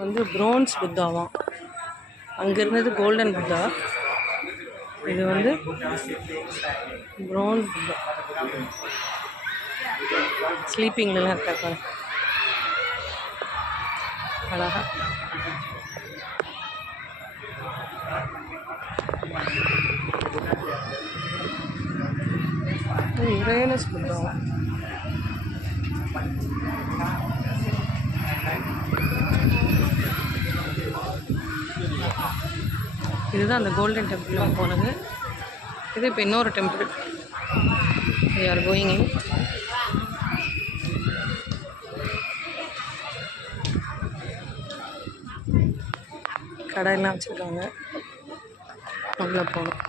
வந்து பிரான்ஸ் புத்தாவாம். அங்கே இருந்தது கோல்டன் புத்தா, இது வந்து பிரான்ஸ் புத்தா. ஸ்லீப்பிங்லாம் இருக்காங்க அழகா. யுரேனஸ் புத்தாவாம். இதுதான் அந்த கோல்டன் டெம்பிள் போனது. இது இப்போ இன்னொரு temple. we are going in. கடையெல்லாம் வச்சுருக்காங்க, உள்ளே போகணும்.